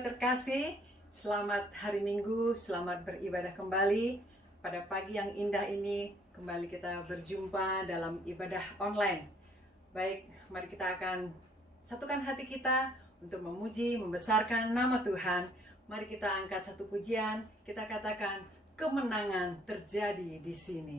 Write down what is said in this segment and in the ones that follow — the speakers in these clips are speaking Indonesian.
saudara terkasih, selamat hari Minggu, selamat beribadah kembali. Pada pagi yang indah ini, kembali kita berjumpa dalam ibadah online. Baik, mari kita akan satukan hati kita untuk memuji, membesarkan nama Tuhan. Mari kita angkat satu pujian, kita katakan, kemenangan terjadi di sini.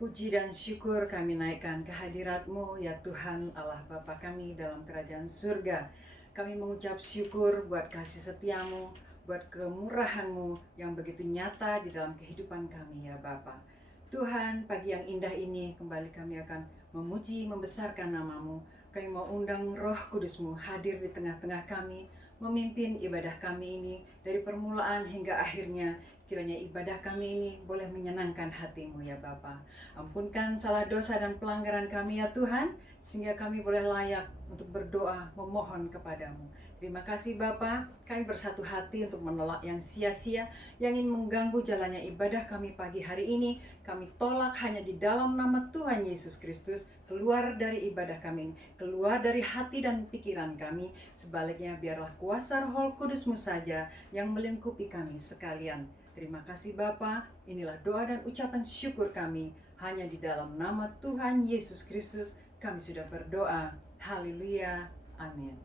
Puji dan syukur kami naikkan kehadirat-Mu ya Tuhan Allah Bapa kami dalam kerajaan surga. Kami mengucap syukur buat kasih setia-Mu, buat kemurahan-Mu yang begitu nyata di dalam kehidupan kami ya Bapa. Tuhan, pagi yang indah ini kembali kami akan memuji, membesarkan nama-Mu. Kami mau undang Roh Kudus-Mu hadir di tengah-tengah kami, memimpin ibadah kami ini dari permulaan hingga akhirnya. Kiranya ibadah kami ini boleh menyenangkan hati-Mu ya Bapa. Ampunkan salah dosa dan pelanggaran kami ya Tuhan, sehingga kami boleh layak untuk berdoa memohon kepada-Mu. Terima kasih Bapa, kami bersatu hati untuk menolak yang sia-sia, yang ingin mengganggu jalannya ibadah kami pagi hari ini. Kami tolak hanya di dalam nama Tuhan Yesus Kristus, keluar dari ibadah kami ini, keluar dari hati dan pikiran kami. Sebaliknya biarlah kuasa Roh Kudus-Mu saja yang melingkupi kami sekalian. Terima kasih Bapa, inilah doa dan ucapan syukur kami. Hanya di dalam nama Tuhan Yesus Kristus kami sudah berdoa. Haleluya. Amin.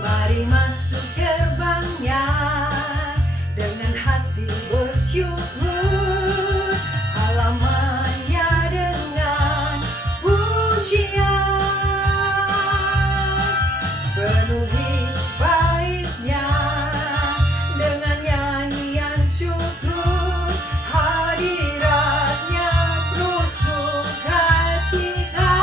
Mari masuk gerbangnya dengan hati bersyukur, halamannya dengan pujian, penuhi baitnya dengan nyanyian syukur, hadiratnya penuh sukacita,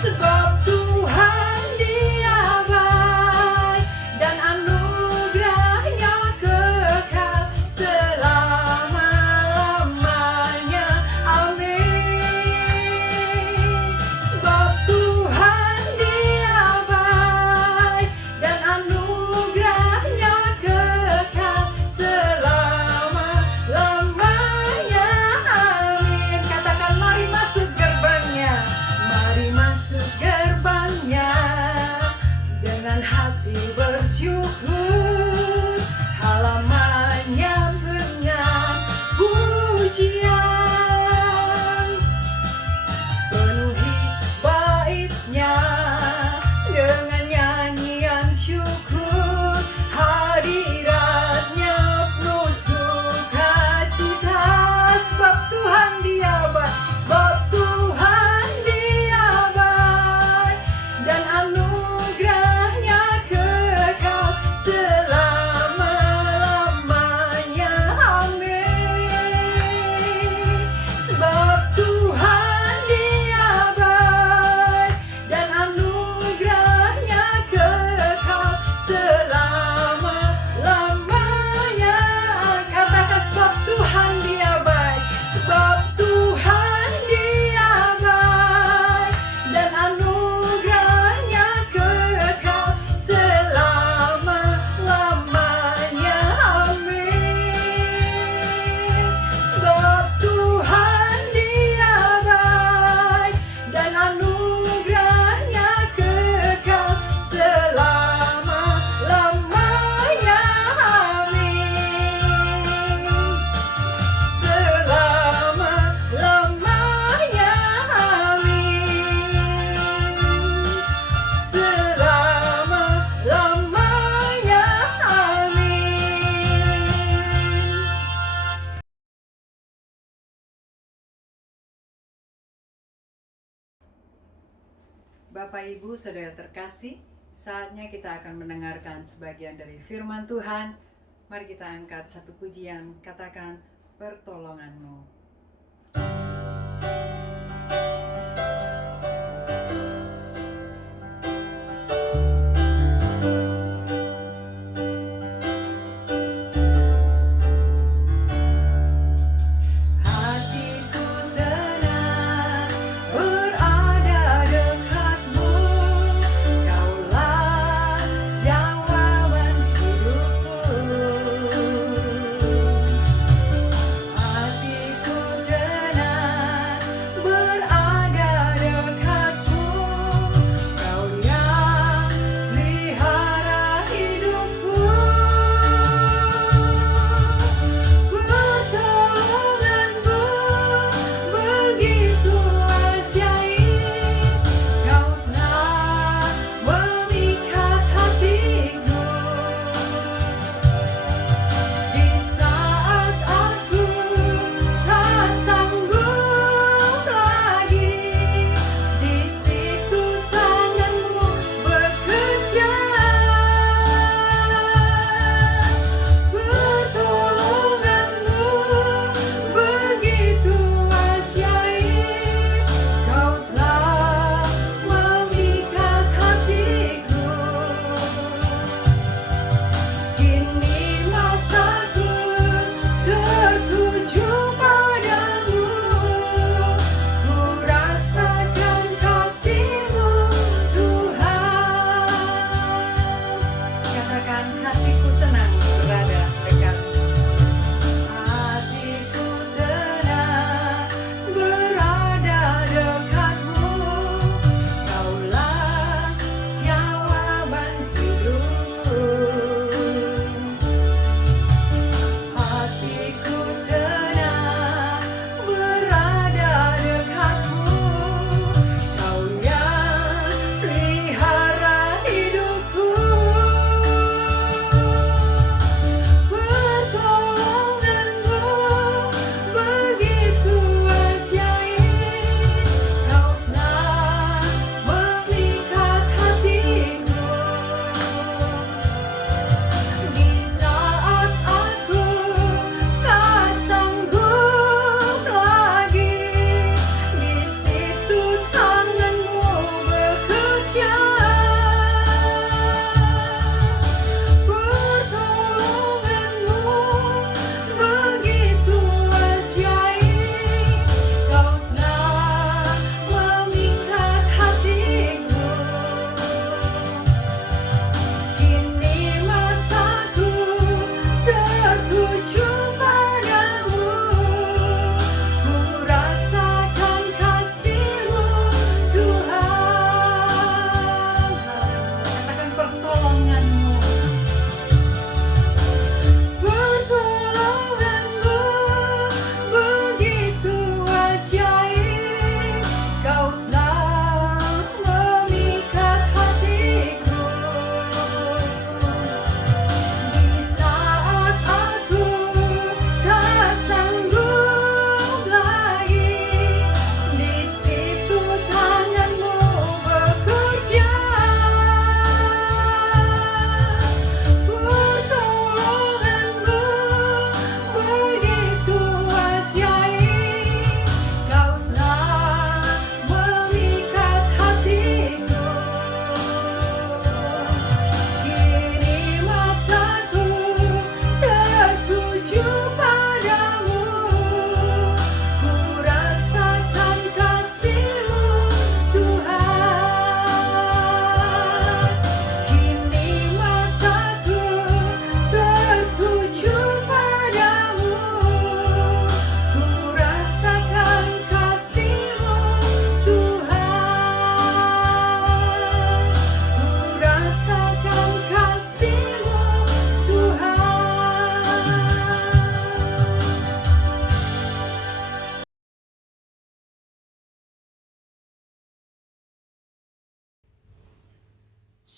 sebab Tuhan Dia baik dan anugerahnya kekal selama-lamanya. Amin. Sebab Tuhan Dia baik dan anugerahnya kekal selama-lamanya. Amin. Katakan, mari masuk gerbangnya. Mari masuk gerbangnya dengan hati bersyukur, halamannya dengan pujian, penuhi baitnya dengan nyanyian syukur, hadiratnya penuh sukacita, sebab Tuhan Dia baik, sebab Tuhan Dia baik dan anugerahnya kekal selama-lamanya. Amin. Sebab Tuhan Dia baik dan anugerahnya kekal selama-lamanya. Katakan, sebab Tuhan Dia baik, sebab Tuhan Dia baik dan anugerahnya kekal selama-lamanya. Amin. Sebab Tuhan Dia baik dan anugerahnya kekal selama-lamanya. Amin. Selama-lamanya. Amin. Selama-lamanya. Amin. Bapak, Ibu, Saudara terkasih, saatnya kita akan mendengarkan sebagian dari firman Tuhan. Mari kita angkat satu pujian, katakan, pertolongan-Mu. Hatiku tenang berada dekat-Mu, Kaulah jawaban hidupku. Hatiku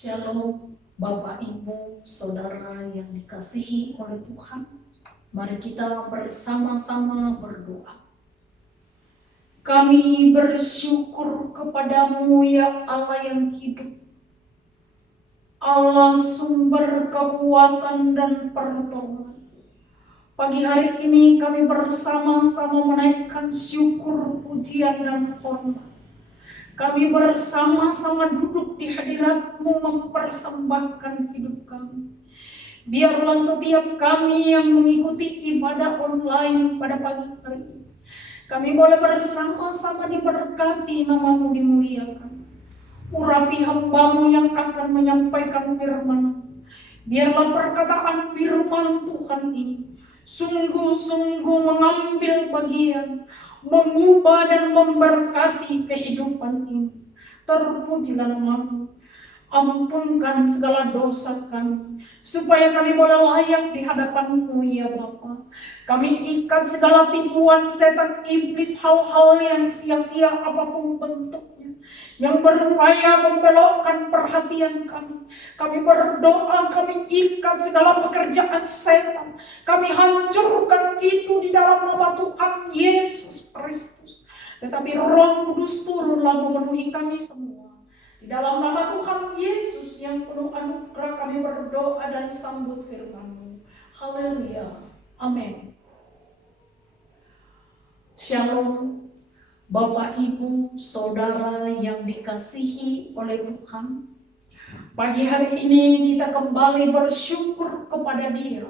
Shalom Bapak Ibu Saudara yang dikasihi oleh Tuhan. Mari kita bersama-sama berdoa. Kami bersyukur kepadamu ya Allah yang hidup, Allah sumber kekuatan dan pertolongan. Pagi hari ini kami bersama-sama menaikkan syukur, pujian dan hormat. Kami bersama-sama duduk di hadirat-Mu mempersembahkan hidup kami. Biarlah setiap kami yang mengikuti ibadah online pada pagi hari ini, kami boleh bersama-sama diberkati, nama-Mu dimuliakan. Urapi hamba-Mu yang akan menyampaikan firman. Biarlah perkataan firman Tuhan ini sungguh-sungguh mengambil bagian, mengubah dan memberkati kehidupan ini. Terpujilah nama-Mu. Ampunkan segala dosa kami, supaya kami boleh layak di hadapan-Mu ya Bapa. Kami ikat segala tipuan setan iblis, hal-hal yang sia-sia apapun bentuknya, yang berupaya membelokkan perhatian kami. Kami berdoa, kami ikat segala pekerjaan setan. Kami hancurkan itu di dalam nama Tuhan Yesus Kristus. Tetapi Roh Kudus turunlah memenuhi kami semua. Di dalam nama Tuhan Yesus yang penuh anugerah kami berdoa dan sambut firman-Mu. Haleluya. Amin. Shalom Bapak Ibu Saudara yang dikasihi oleh Tuhan. Pagi hari ini kita kembali bersyukur kepada Dia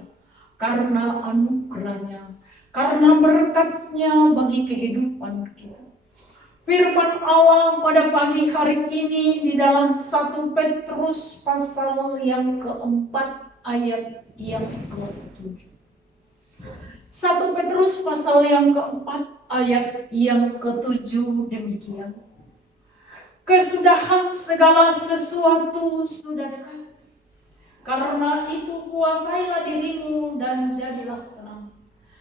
karena anugerahnya, karena berkat-Nya bagi kehidupan kita. Firman Allah pada pagi hari ini di dalam 1 Petrus pasal yang keempat ayat yang ke-7. 1 Petrus pasal yang keempat ayat yang ke-7 demikian. Kesudahan segala sesuatu sudah dekat. Karena itu kuasailah dirimu dan jadilah tenang,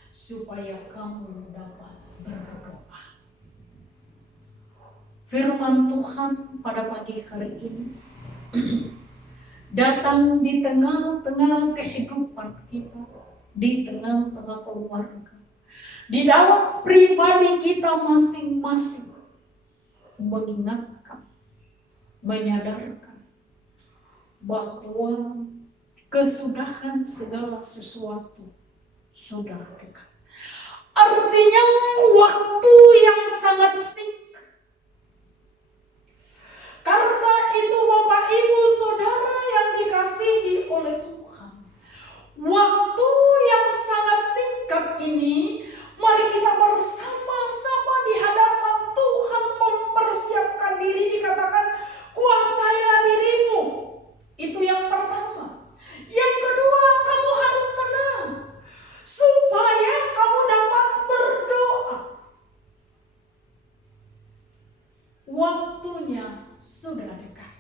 supaya kamu dapat berdoa. Firman Tuhan pada pagi hari ini datang di tengah-tengah kehidupan kita, di tengah-tengah keluarga, di dalam pribadi kita masing-masing, mengingatkan, menyadarkan bahwa kesudahan segala sesuatu sudah dekat. Artinya waktu yang sangat singkat. Karena itu Bapak Ibu Saudara yang dikasihi oleh Tuhan, waktu yang sangat singkat ini, mari kita bersama-sama di hadapan Tuhan mempersiapkan diri. Dikatakan kuasailah dirimu. Itu yang pertama. Yang kedua, kamu harus tenang supaya kamu dapat berdoa. Waktunya sudah dekat.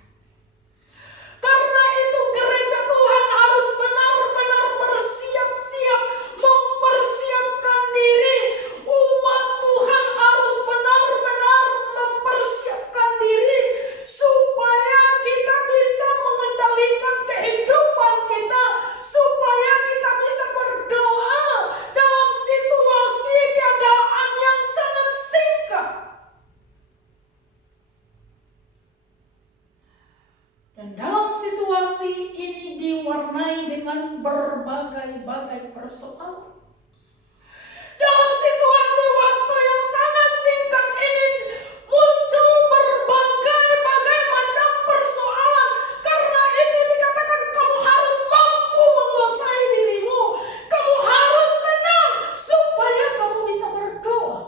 Karena itu gereja Tuhan harus benar-benar bersiap-siap, mempersiapkan diri. Umat Tuhan harus benar-benar mempersiapkan diri supaya kita bisa mengendalikan kehidupan kita, supaya kita bisa berdoa dalam situasi keadaan yang sangat singkat. Dan dalam situasi ini diwarnai dengan berbagai-bagai persoalan. Dalam situasi waktu yang sangat singkat ini muncul berbagai-bagai macam persoalan. Karena itu dikatakan kamu harus mampu menguasai dirimu. Kamu harus tenang supaya kamu bisa berdoa.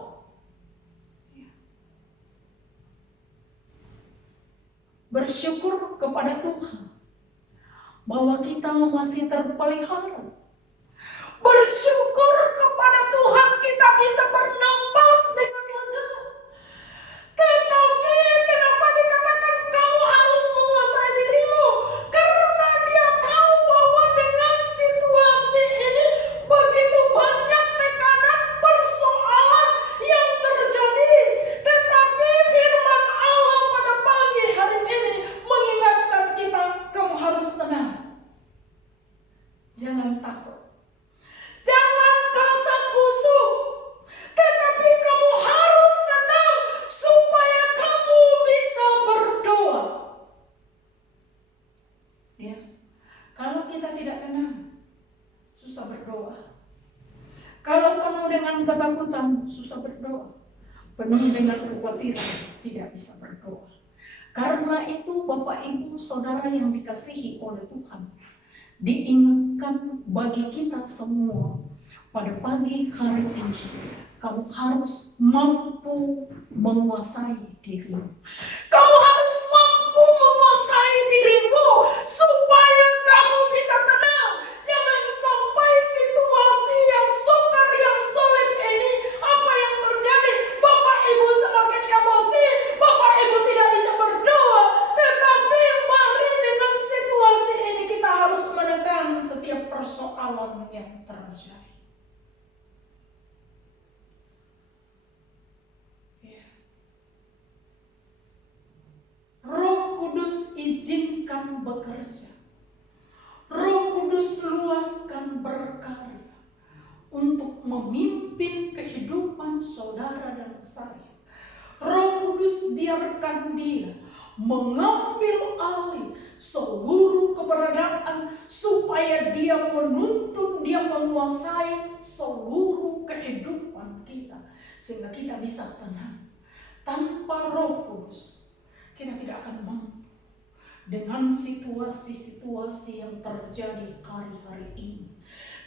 Bersyukur kepada Tuhan bahwa kita masih terpelihara. Bersyukur kepada Tuhan kita bisa bernapas dengan lega. Tetapi kenapa dikatakan kamu harus menguasai dirimu? Karena Dia tahu bahwa dengan situasi ini begitu banyak tekanan, persoalan yang terjadi. Tetapi firman Allah pada pagi hari ini mengingatkan kita takut. Jangan kasak kusuk, tetapi kamu harus tenang supaya kamu bisa berdoa. Ya, kalau kita tidak tenang, susah berdoa. Kalau penuh dengan ketakutan, susah berdoa. Penuh dengan kekhawatiran, tidak bisa berdoa. Karena itu Bapak Ibu Saudara yang dikasihi oleh Tuhan, diingatkan bagi kita semua pada pagi hari ini, kamu harus mampu menguasai dirimu. Kamu harus mampu menguasai dirimu supaya kamu bisa tenang. Jangan sampai situasi yang sukar, yang sulit ini, apa yang terjadi, Bapak Ibu semakin emosi, Bapak Ibu tidak bisa berdoa. Tetapi mari dengan situasi ini kita harus menekan setiap persoalan yang terjadi. Roh Kudus izinkan bekerja. Roh Kudus luaskan berkarya untuk memimpin kehidupan saudara dan saya. Roh Kudus biarkan dia mengambil alih seluruh keberadaan supaya dia menuntun, dia menguasai seluruh kehidupan kita. Sehingga kita bisa tenang. Tanpa Roh Kudus kita tidak akan mampu dengan situasi-situasi yang terjadi hari-hari ini,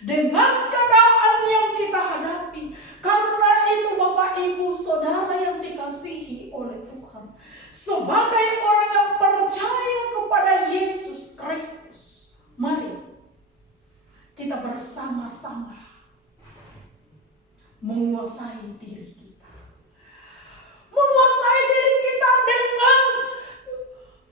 dengan keadaan yang kita hadapi. Karena itu Bapak Ibu Saudara yang dikasihi oleh Tuhan, sebagai orang yang percaya kepada Yesus Kristus, mari kita bersama-sama menguasai diri kita. Menguasai diri kita dengan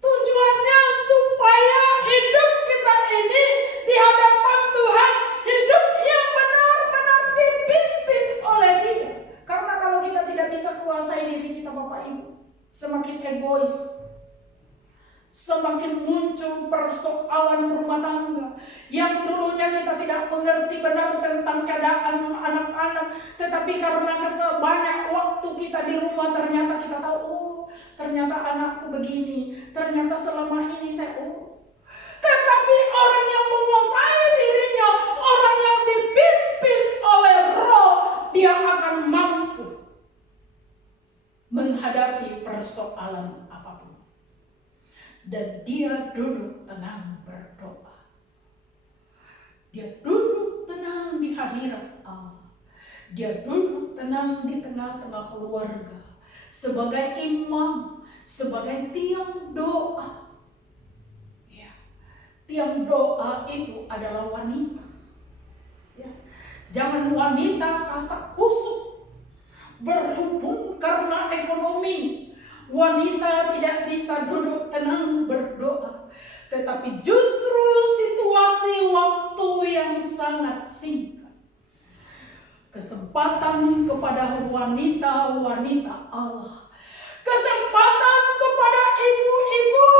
tujuannya supaya hidup kita ini di hadapan Tuhan, hidup yang benar-benar dipimpin oleh Dia. Karena kalau kita tidak bisa kuasai diri kita Bapak Ibu, semakin egois, semakin muncul persoalan rumah tangga yang dulunya kita tidak mengerti benar tentang keadaan anak-anak, tetapi karena banyak waktu kita di rumah ternyata kita tahu, oh ternyata anakku begini, ternyata selama ini saya Tetapi orang yang menguasai dirinya, orang yang dipimpin oleh Roh, dia akan mampu menghadapi persoalan apapun. Dan dia duduk tenang berdoa. Dia duduk tenang di hadirat Allah. Dia duduk tenang di tengah-tengah keluarga. Sebagai imam, sebagai tiang doa. Ya. Tiang doa itu adalah wanita. Ya. Jangan wanita kasak kusuk berhubung karena ekonomi. Wanita tidak bisa duduk tenang berdoa, tetapi justru situasi waktu yang sangat singkat. Kesempatan kepada wanita-wanita Allah. Kesempatan kepada ibu-ibu.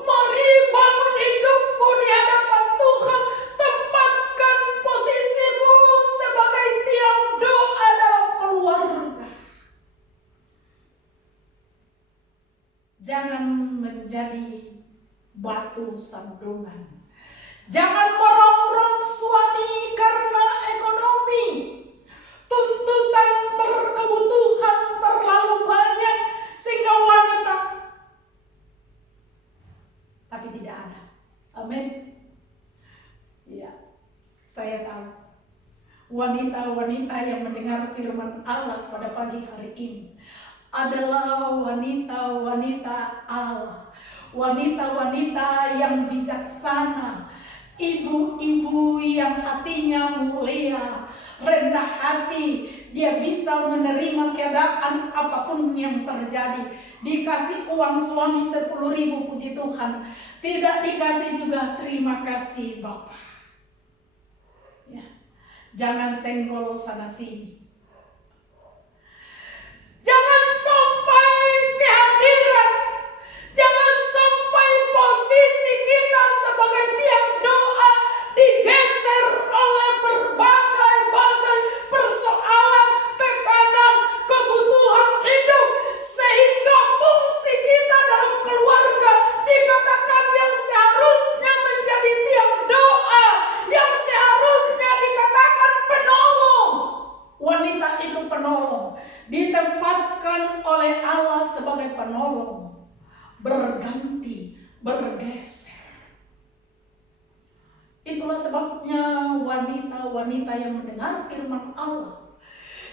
Mari bangun hidupmu di hadapan Tuhan. Tempatkan posisimu sebagai tiang doa dalam keluarga. Jangan menjadi batu sandungan. Jangan merongrong suami karena ekonomi. Tuntutan kebutuhan terlalu banyak sehingga wanita tapi tidak ada. Amin. Ya, saya tahu wanita-wanita yang mendengar firman Allah pada pagi hari ini adalah wanita-wanita Allah, wanita-wanita yang bijaksana, ibu-ibu yang hatinya mulia, rendah hati. Dia bisa menerima keadaan apapun yang terjadi. Dikasih uang suami 10.000, puji Tuhan. Tidak dikasih juga terima kasih Bapak. Ya. Jangan senggol sana sini. Jangan sampai kehadiran, jangan sampai posisi kita sebagai tiang doa digeser oleh ditempatkan oleh Allah sebagai penolong, berganti, bergeser. Itulah sebabnya wanita-wanita yang mendengar firman Allah,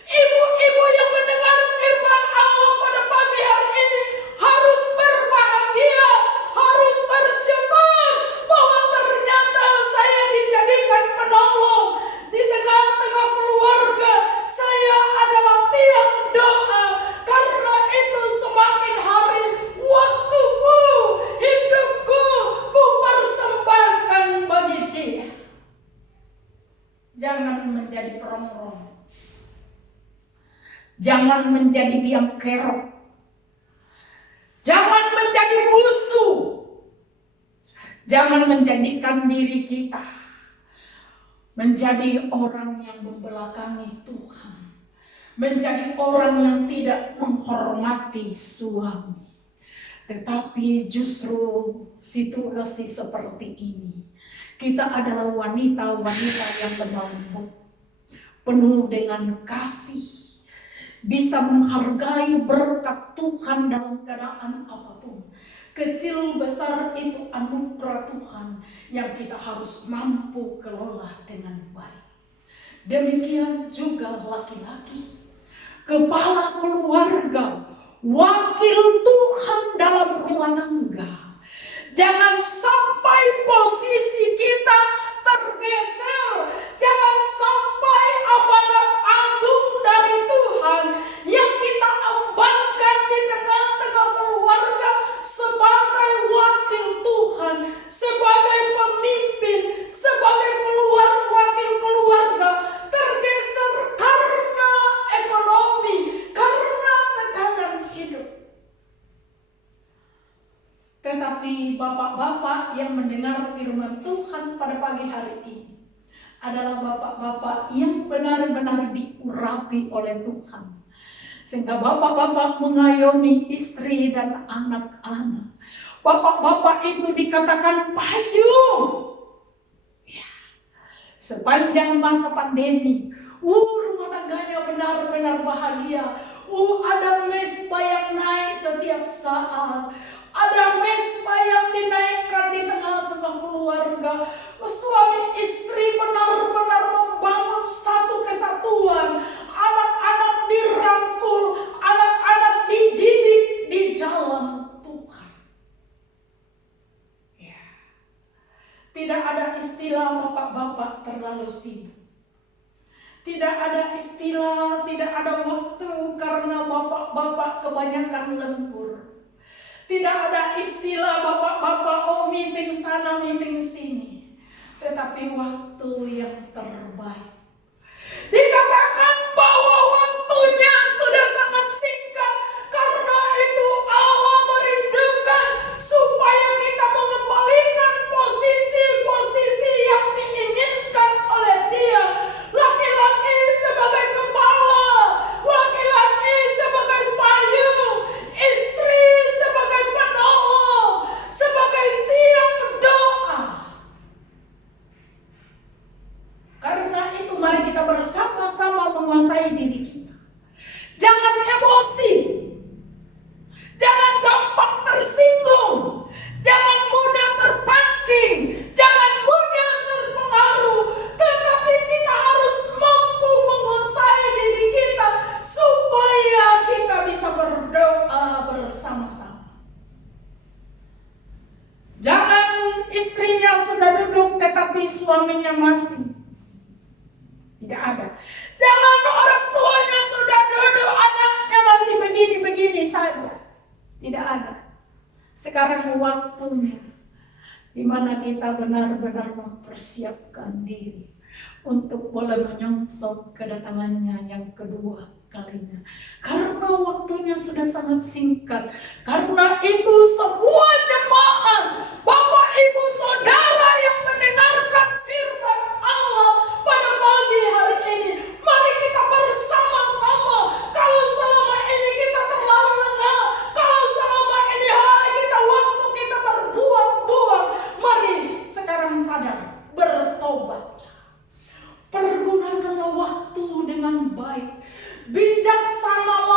ibu-ibu yang mendengar firman Allah pada pagi hari ini harus berbahagia, harus bersyukur bahwa ternyata saya dijadikan penolong di tengah-tengah keluarga. Saya adalah tiang doa. Karena itu semakin hari waktuku, hidupku, ku persembahkan bagi Dia. Jangan menjadi perongrong, jangan menjadi biang kerok, jangan menjadi musuh, jangan menjadikan diri kita menjadi orang yang membelakangi Tuhan, menjadi orang yang tidak menghormati suami. Tetapi justru situasi seperti ini, kita adalah wanita-wanita yang berlembut, penuh dengan kasih, bisa menghargai berkat Tuhan dalam keadaan apapun. Kecil besar itu anugerah Tuhan yang kita harus mampu kelola dengan baik. Demikian juga laki-laki, kepala keluarga, wakil Tuhan dalam rumah tangga. Jangan sampai posisi kita tergeser. Jangan sampai amanat agung dari Tuhan yang kita embankan di tengah-tengah keluarga sebagai wakil Tuhan, sebagai pemimpin, sebagai wakil keluarga tergeser karena ekonomi, karena tekanan hidup. Tetapi bapak-bapak yang mendengar firman Tuhan pada pagi hari ini adalah bapak-bapak yang benar-benar diurapi oleh Tuhan. Sehingga bapak-bapak mengayomi istri dan anak-anak. Bapak-bapak itu dikatakan payung. Ya. Sepanjang masa pandemi, rumah tangganya benar-benar bahagia. Ada mesbah yang naik setiap saat. Ada mesbah yang dinaikkan di tengah-tengah keluarga. Suami istri benar-benar membangun satu kesatuan. Anak-anak dirangkul, anak-anak dididik di jalan Tuhan. Ya. Tidak ada istilah bapak-bapak terlalu sibuk. Tidak ada istilah, tidak ada waktu karena bapak-bapak kebanyakan lembur. Tidak ada istilah bapak-bapak meeting sana, meeting sini. Tetapi waktu yang terbaik. Dikatakan bahwa waktunya sudah sangat singkat. Karena itu Allah merindukan supaya kita mengembalikan posisi-posisi yang diinginkan oleh Dia. Laki-laki sebagai kepala, laki-laki sebagai payung, istri sebagai penolong, sebagai tiang doa. Karena itu mari kita bersama-sama menguasai diri kita. Jangan emosi, jangan gampang tersinggung, jangan mudah terpancing, jangan mudah terpengaruh. Tetapi kita harus mampu menguasai diri kita supaya kita bisa berdoa bersama-sama. Jangan istrinya sudah duduk tetapi suaminya masih. Tidak ada. Jangan orang tuanya sudah duduk, anaknya masih begini-begini saja. Tidak ada. Sekarang waktunya di mana kita benar-benar mempersiapkan diri untuk boleh menyongsong kedatangannya yang kedua kalinya. Karena waktunya sudah sangat singkat. Karena itu semua jemaat, Bapak Ibu Saudara yang mendengarkan firman Allah pada pagi hari ini, mari kita bersama-sama. Kalau selama ini kita terlalu lengah, kalau selama ini waktu kita terbuang-buang, mari sekarang sadar, bertobat. Pergunakanlah waktu dengan baik. Bijaksanalah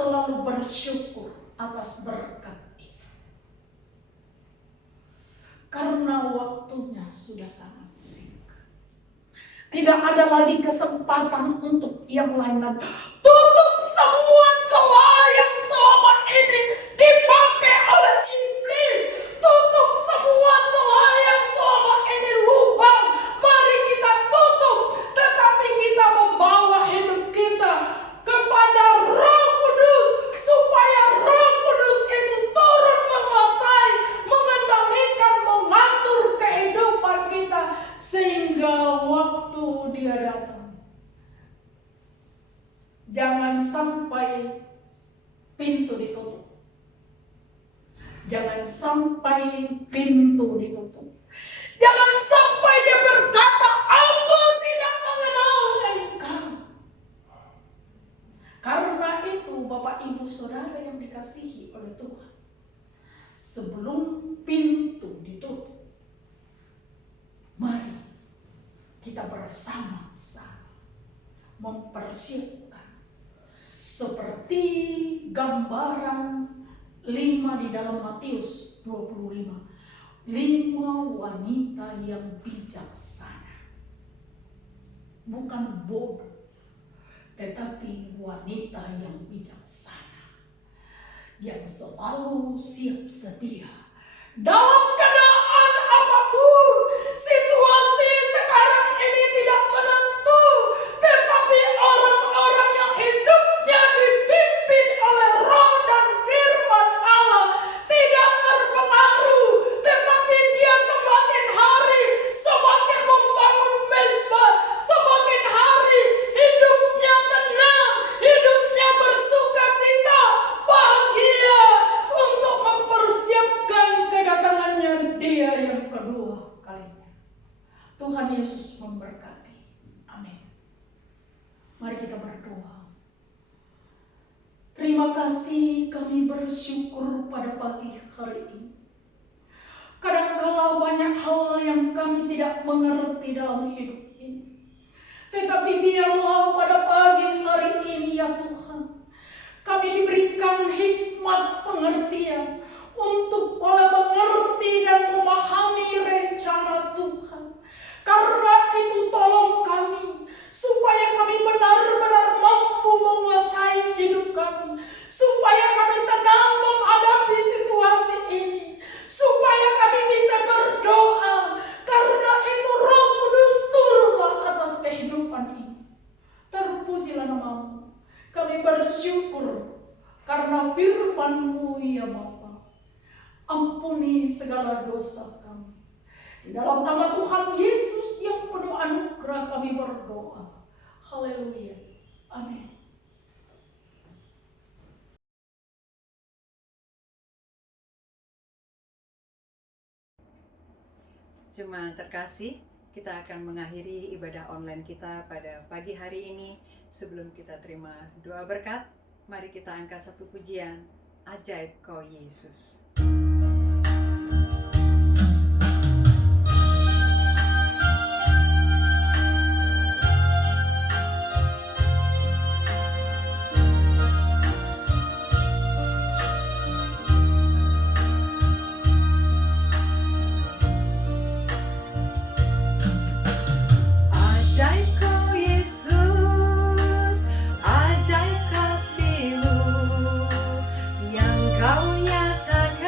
selalu bersyukur atas berkat itu. Karena waktunya sudah sangat singkat. Tidak ada lagi kesempatan untuk yang lain lagi. Tutup semua celah yang selama ini dipakai oleh iblis. Tutup semua celah yang selama ini lubang. Mari kita tutup. Tetapi kita membawa hidup kita kepada Roh Kudus. Supaya Roh Kudus itu turun menguasai, mengendalikan, mengatur kehidupan kita. Sehingga waktu dia datang, jangan sampai pintu ditutup. Jangan sampai pintu ditutup. Jangan sampai dia berkata, aku tidak mengenal engkau. Karena itu Bapak Ibu Saudara yang dikasihi oleh Tuhan, sebelum pintu ditutup, mari kita bersama-sama mempersiapkan seperti gambaran 5 di dalam Matius 25. 5 wanita yang bijaksana. Bukan bodoh, tetapi wanita yang bijaksana. Yang selalu siap sedia dalam keadaan apapun. Situasi sekarang ini tidak menentu, tetapi orang-orang yang hidupnya dipimpin oleh Roh dan firman Allah tidak terpengaruh, tetapi dia semakin hari semakin membangun mesbah, semakin hari hidupnya tenang, hidupnya bersukacita, bahagia untuk mempersiapkan kedatangannya dia yang kedua kalinya. Tuhan Yesus memberkati. Amin. Mari kita berdoa. Terima kasih, kami bersyukur pada pagi hari ini. Kadangkala banyak hal yang kami tidak mengerti dalam hidup ini. Tetapi biarlah pada pagi hari ini ya Tuhan, kami diberikan hikmat pengertian untuk boleh mengerti dan memahami rencana Tuhan. Karena itu tolong kami, supaya kami benar-benar mampu menguasai hidup kami. Supaya kami tenang menghadapi situasi ini. Supaya kami bisa berdoa. Karena itu Roh Kudus turunlah atas kehidupan ini. Terpujilah nama-Mu. Kami bersyukur karena firman-Mu ya Bapa. Ampuni segala dosa kami. Di dalam nama Tuhan Yesus yang penuh anugerah kami berdoa. Haleluya. Amin. Jemaat terkasih, kita akan mengakhiri ibadah online kita pada pagi hari ini. Sebelum kita terima doa berkat, mari kita angkat satu pujian, Ajaib Kau Yesus. Ajaib kasih-Mu yang Kau nyatakan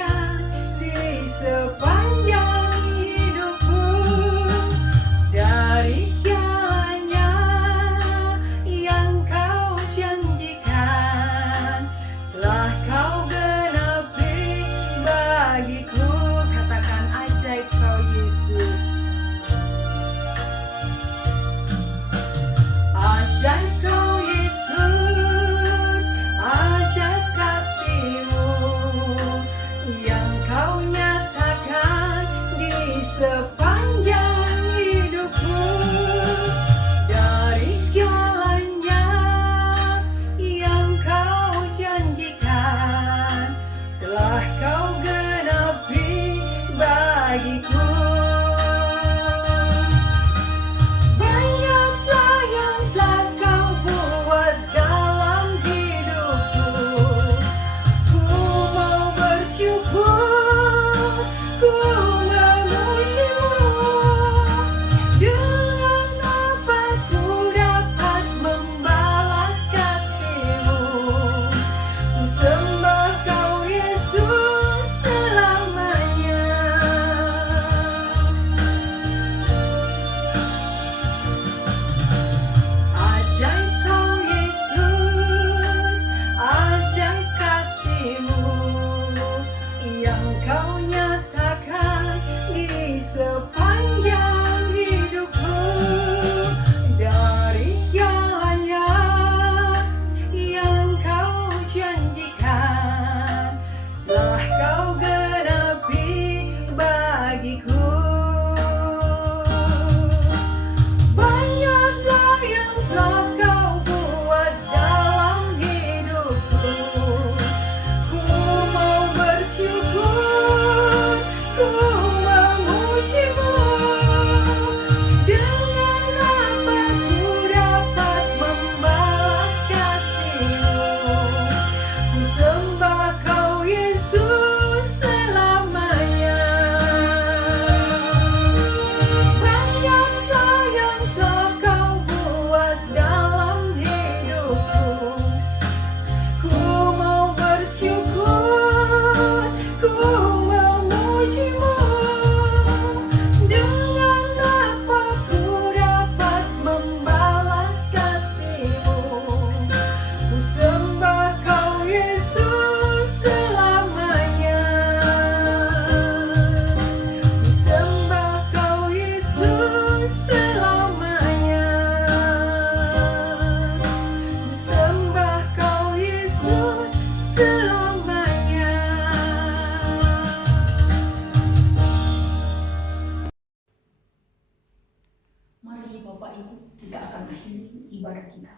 mengakhiri ibadah kita.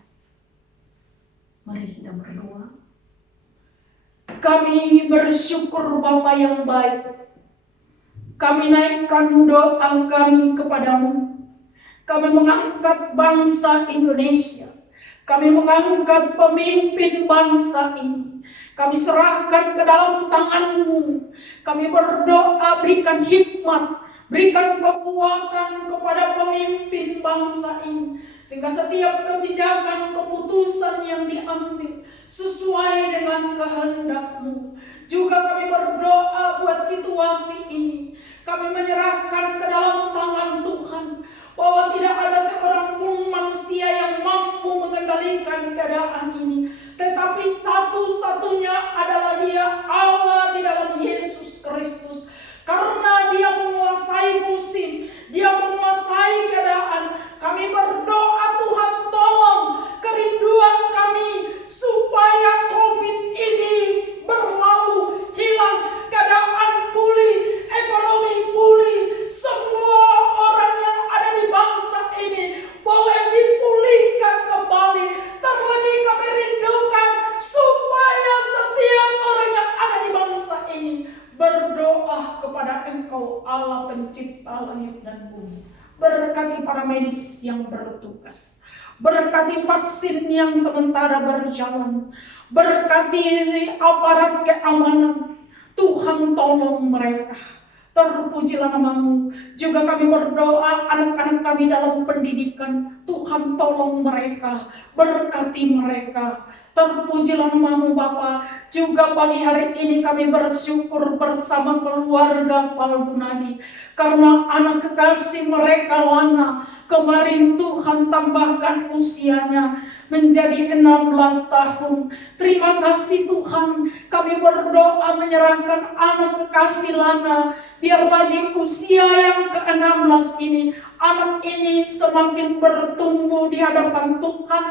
Mari kita berdoa. Kami bersyukur Bapa yang baik. Kami naikkan doa kami kepadamu. Kami mengangkat bangsa Indonesia. Kami mengangkat pemimpin bangsa ini. Kami serahkan ke dalam tangan-Mu. Kami berdoa, berikan hikmat, berikan kekuatan kepada pemimpin bangsa ini. Sehingga setiap kebijakan, keputusan yang diambil sesuai dengan kehendak-Mu. Juga kami berdoa buat situasi ini. Kami menyerahkan ke dalam tangan Tuhan. Bahwa tidak ada seorang pun manusia yang mampu mengendalikan keadaan ini. Tetapi satu-satunya adalah Dia, Allah di dalam Yesus Kristus. Karena Dia menguasai musim, Dia menguasai keadaan. Kami berdoa, Tuhan tolong kerinduan kami supaya COVID ini berlalu, hilang, keadaan pulih, ekonomi pulih. Semua orang yang ada di bangsa ini boleh dipulihkan kembali. Terlebih kami rindukan supaya setiap orang yang ada di bangsa ini berdoa kepada Engkau, Allah pencipta langit dan bumi. Berkati para medis yang bertugas, berkati vaksin yang sementara berjalan, berkati aparat keamanan. Tuhan tolong mereka. Terpujilah nama-Mu. Juga kami berdoa anak-anak kami dalam pendidikan. Tuhan tolong mereka, berkati mereka. Terpujilah nama-Mu Bapa. Juga pagi hari ini kami bersyukur bersama keluarga Palgunadi. Karena anak kekasih mereka Lana kemarin Tuhan tambahkan usianya menjadi 16 tahun. Terima kasih Tuhan. Kami berdoa menyerahkan anak kekasih Lana. Biarlah di usia yang ke-16 ini, anak ini semakin bertumbuh di hadapan Tuhan.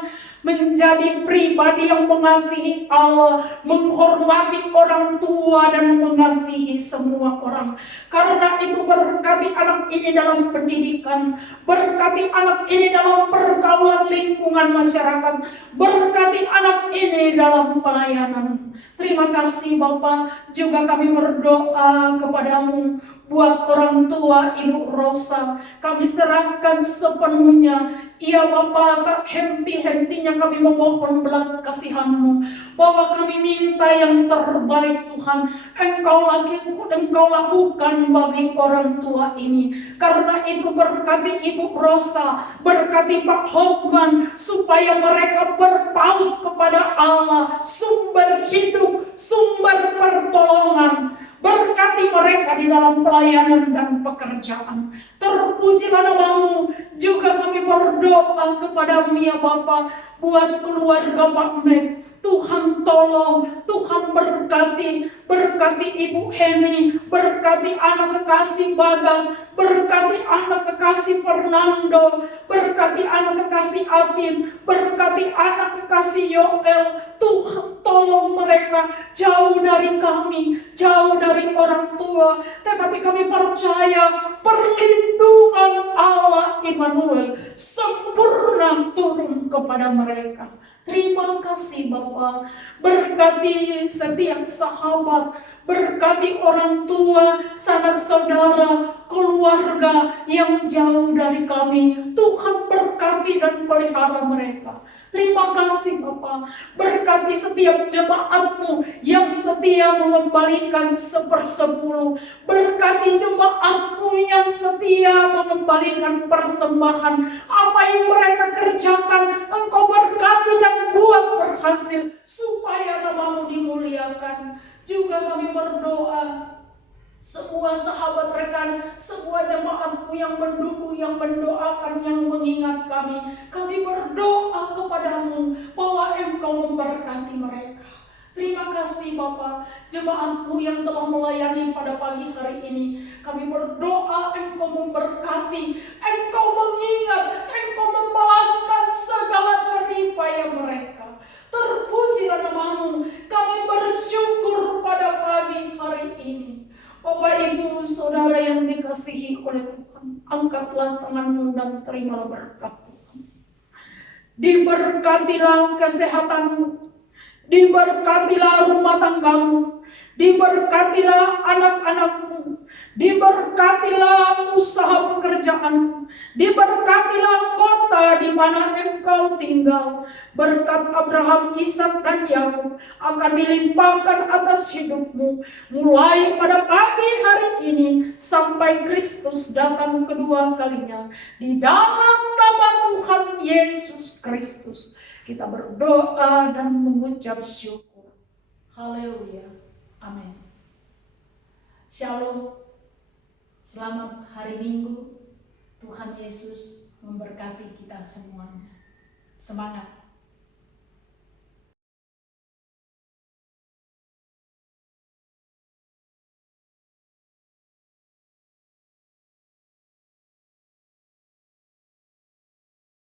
Menjadi pribadi yang mengasihi Allah, menghormati orang tua dan mengasihi semua orang. Karena itu berkati anak ini dalam pendidikan, berkati anak ini dalam pergaulan lingkungan masyarakat, berkati anak ini dalam pelayanan. Terima kasih Bapak. Juga kami berdoa kepadamu buat orang tua Ibu Rosa. Kami serahkan sepenuhnya. Ya Bapa, tak henti-hentinya kami memohon belas kasihan-Mu, bahwa kami minta yang terbaik Tuhan. Engkau lakukan bagi orang tua ini. Karena itu berkati Ibu Rosa, berkati Pak Hotman, supaya mereka berpaut kepada Allah, sumber hidup, sumber pertolongan. Berkati mereka di dalam pelayanan dan pekerjaan. Terpujilah nama-Mu. Juga kami berdoa kepada-Mu ya Bapa, buat keluarga Pak Max. Tuhan tolong, Tuhan berkati Ibu Heni, berkati anak kekasih Bagas, berkati anak kekasih Fernando, berkati anak kekasih Atin, berkati anak kekasih Yoel. Tuhan tolong mereka jauh dari kami, jauh dari orang tua, tetapi kami percaya perlindungan Allah Immanuel sempurna turun kepada mereka. Terima kasih Bapa. Berkati setiap sahabat, berkati orang tua, sanak saudara, keluarga yang jauh dari kami. Tuhan berkati dan pelihara mereka. Terima kasih Bapa. Berkati setiap jemaat-Mu yang setia mengembalikan 1/10. Berkati jemaat-Mu yang setia mengembalikan persembahan. Apa yang mereka kerjakan, Engkau berkati dan buat berhasil, supaya nama-Mu dimuliakan. Juga kami berdoa, semua sahabat rekan, semua jemaat-Mu yang mendukung, yang mendoakan, yang mengingat kami berdoa kepada-Mu bahwa Engkau memberkati mereka. Terima kasih Bapa. Jemaat-Mu yang telah melayani pada pagi hari ini, kami berdoa Engkau memberkati, Engkau mengingat, Engkau membalaskan segala jeripaya mereka. Terpujilah nama-Mu. Kami bersyukur pada pagi hari ini. Bapak, Ibu, Saudara yang dikasihi oleh Tuhan, angkatlah tangan-Mu dan terimalah berkat Tuhan. Diberkatilah kesehatanmu, diberkatilah rumah tanggamu, diberkatilah anak-anakmu, diberkatilah usaha pekerjaanmu, diberkatilah kota di mana engkau tinggal. Berkat Abraham, Ishak, dan Yakub akan dilimpahkan atas hidupmu, mulai pada pagi hari ini sampai Kristus datang kedua kalinya. Di dalam nama Tuhan Yesus Kristus kita berdoa dan mengucap syukur. Haleluya. Amin. Shalom. Selamat hari Minggu. Tuhan Yesus memberkati kita semuanya. Semangat.